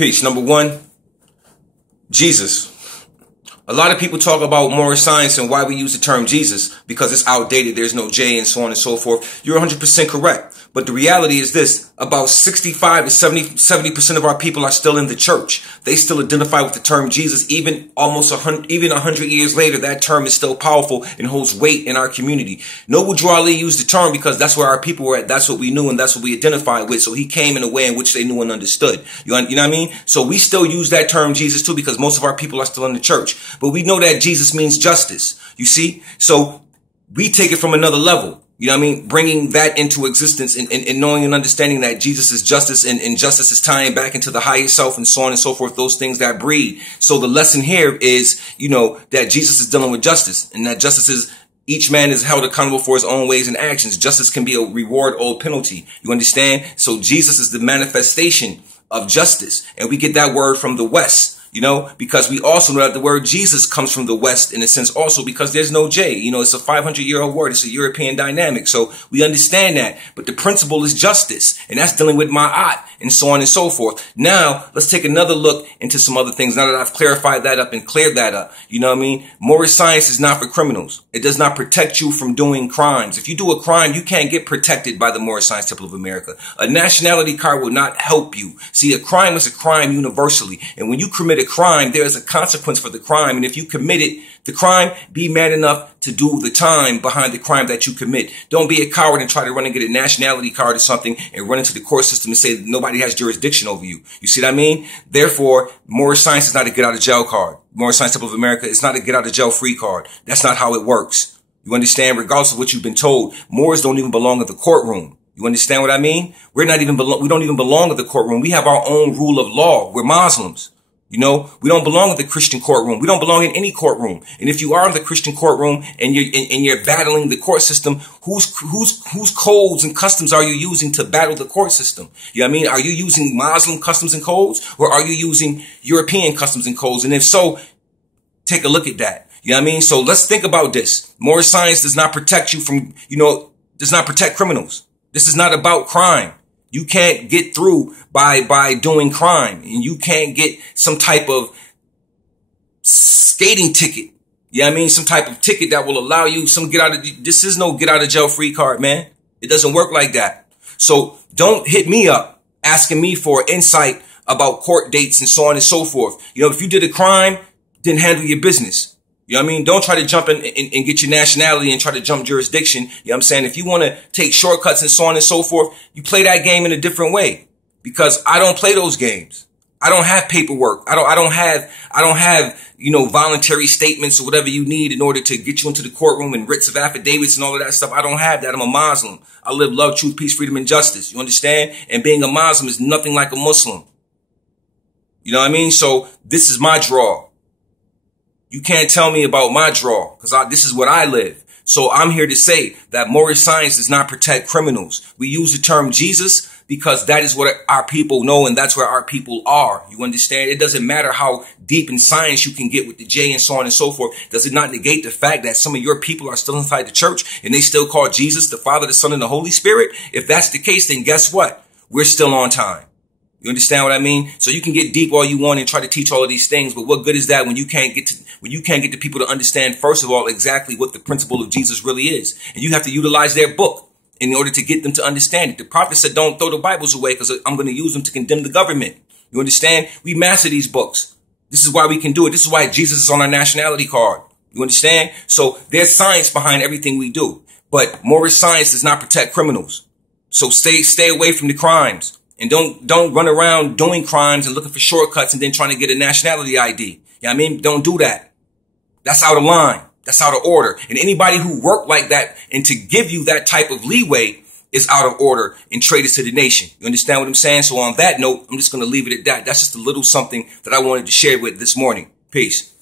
Peace. Number one, Jesus. A lot of people talk about moral science and why we use the term Jesus because it's outdated. There's no J and so on and so forth. You're 100% correct. But the reality is this, about 65 to 70% of our people are still in the church. They still identify with the term Jesus. Even 100 years later, that term is still powerful and holds weight in our community. Noble Drew Ali used the term because that's where our people were at. That's what we knew and that's what we identified with. So he came in a way in which they knew and understood. You know what I mean? So we still use that term Jesus too because most of our people are still in the church. But we know that Jesus means justice. You see? So we take it from another level. You know what I mean? Bringing that into existence and knowing and understanding that Jesus is justice and justice is tying back into the higher self and so on and so forth, those things that breed. So the lesson here is, that Jesus is dealing with justice and that justice is each man is held accountable for his own ways and actions. Justice can be a reward or a penalty. You understand? So Jesus is the manifestation of justice. And we get that word from the West. Because we also know that the word Jesus comes from the West in a sense also because there's no J. It's a 500-year-old word. It's a European dynamic. So we understand that. But the principle is justice. And that's dealing with ma'at and so on and so forth. Now, let's take another look into some other things now that I've clarified that up and cleared that up. You know what I mean? Moral science is not for criminals. It does not protect you from doing crimes. If you do a crime, you can't get protected by the Moral Science Temple of America. A nationality card will not help you. See, a crime is a crime universally. And when you commit a crime, there is a consequence for the crime. And if you committed the crime, be man enough to do the time behind the crime that you commit. Don't be a coward and try to run and get a nationality card or something and run into the court system and say that nobody has jurisdiction over you. You see what I mean? Therefore, moral science is not a get out of jail card. Moral Science Temple of America is not a get out of jail free card. That's not how it works. You understand? Regardless of what you've been told, Moors don't even belong at the courtroom. You understand what I mean? We don't even belong at the courtroom. We have our own rule of law. We're Muslims. We don't belong in the Christian courtroom. We don't belong in any courtroom. And if you are in the Christian courtroom and you're battling the court system, whose codes and customs are you using to battle the court system? You know what I mean? Are you using Muslim customs and codes or are you using European customs and codes? And if so, take a look at that. You know what I mean? So let's think about this. Moral science does not protect you from, does not protect criminals. This is not about crime. You can't get through by doing crime and you can't get some type of skating ticket. You know what I mean? Some type of ticket that will allow you this is no get out of jail free card, man. It doesn't work like that. So don't hit me up asking me for insight about court dates and so on and so forth. If you did a crime, then handle your business. You know what I mean? Don't try to jump in and get your nationality and try to jump jurisdiction. You know what I'm saying? If you want to take shortcuts and so on and so forth, you play that game in a different way because I don't play those games. I don't have paperwork. I don't have, voluntary statements or whatever you need in order to get you into the courtroom and writs of affidavits and all of that stuff. I don't have that. I'm a Muslim. I live love, truth, peace, freedom, and justice. You understand? And being a Muslim is nothing like a Muslim. You know what I mean? So this is my draw. You can't tell me about my draw because this is what I live. So I'm here to say that moral science does not protect criminals. We use the term Jesus because that is what our people know and that's where our people are. You understand? It doesn't matter how deep in science you can get with the J and so on and so forth. Does it not negate the fact that some of your people are still inside the church and they still call Jesus the Father, the Son, and the Holy Spirit? If that's the case, then guess what? We're still on time. You understand what I mean? So you can get deep all you want and try to teach all of these things, but what good is that when you can't get the people to understand, first of all, exactly what the principle of Jesus really is? And you have to utilize their book in order to get them to understand it. The prophet said, don't throw the Bibles away because I'm going to use them to condemn the government. You understand? We master these books. This is why we can do it. This is why Jesus is on our nationality card. You understand? So there's science behind everything we do, but moral science does not protect criminals. So stay away from the crimes. And don't run around doing crimes and looking for shortcuts and then trying to get a nationality ID. You know what I mean? Don't do that. That's out of line. That's out of order. And anybody who worked like that and to give you that type of leeway is out of order and traitors to the nation. You understand what I'm saying? So on that note, I'm just going to leave it at that. That's just a little something that I wanted to share with this morning. Peace.